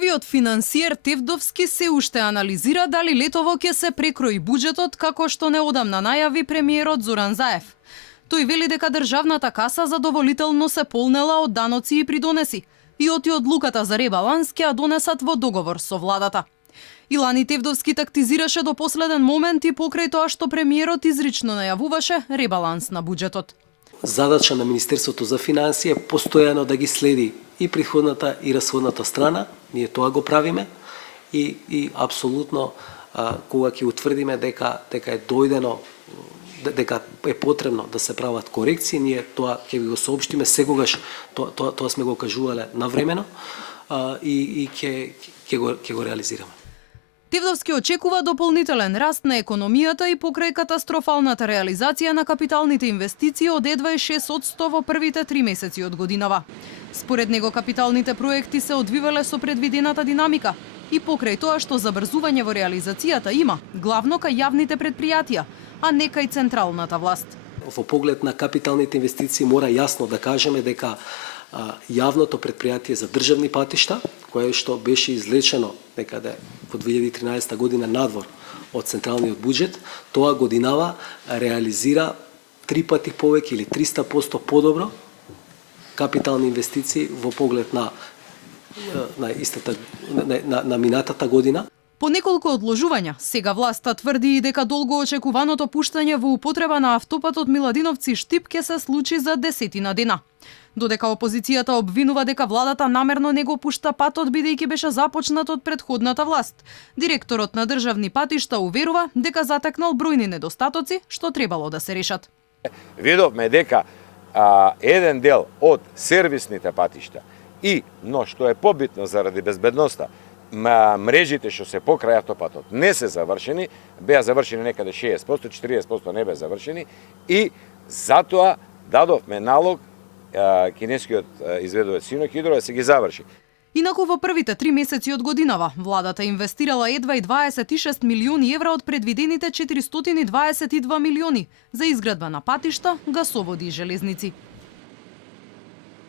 Првиот финансиер Тевдовски се уште анализира дали летово ќе се прекрои буџетот како што неодамна најави премиерот Зоран Заев. Тој вели дека државната каса задоволително се полнела од даноци и придонеси и оти одлуката за ребаланс ќе ја донесат во договор со владата. Илани Тевдовски тактизираше до последен момент и покрај тоа што премиерот изрично најавуваше ребаланс на буџетот. Задача на Министерството за финансии е постојано да ги следи и приходната и расходната страна. Ние тоа го правиме и апсолутно кога ќе утврдиме дека е дојдено, дека е потребно да се прават корекции, ние тоа ќе ви го соопштиме секогаш, тоа сме го кажувале навремено и ќе го реализираме. Тевдовски очекува дополнителен раст на економијата и покрај катастрофалната реализација на капиталните инвестиции од едва 6% во првите 3 месеци од годинава. Според него капиталните проекти се одвивале со предвидената динамика и покрај тоа што забрзување во реализацијата има, главно кај јавните предпријатија, а не кај централната власт. Во поглед на капиталните инвестиции мора јасно да кажеме дека јавното предпријатие за државни патишта, кое што беше излечено некаде во 2013 година надвор од централниот буџет, тоа годинава реализира 3 пати повеќе или 300% подобро капитални инвестиции во поглед на минатата година. По неколку одложувања, сега власта тврди и дека долго очекуваното пуштање во употреба на автопатот Миладиновци-Штип ќе се случи за 10 дена. Додека опозицијата обвинува дека владата намерно не го пушта патот бидејќи беше започнат од претходната власт, директорот на државни патишта уверува дека затекнал бројни недостатоци што требало да се решат. Видовме дека еден дел од сервисните патишта но што е побитно заради безбедноста, мрежите што се покрај автопатот не се завршени, беа завршени некаде 60%, 40% не беа завршени и затоа дадовме налог кинескиот изведувач Синохидро да се ги заврши. Инаку во првите 3 месеци од годинава, владата инвестирала едва и 26 милиони евра од предвидените 422 милиони за изградба на патишта, гасоводи и железници.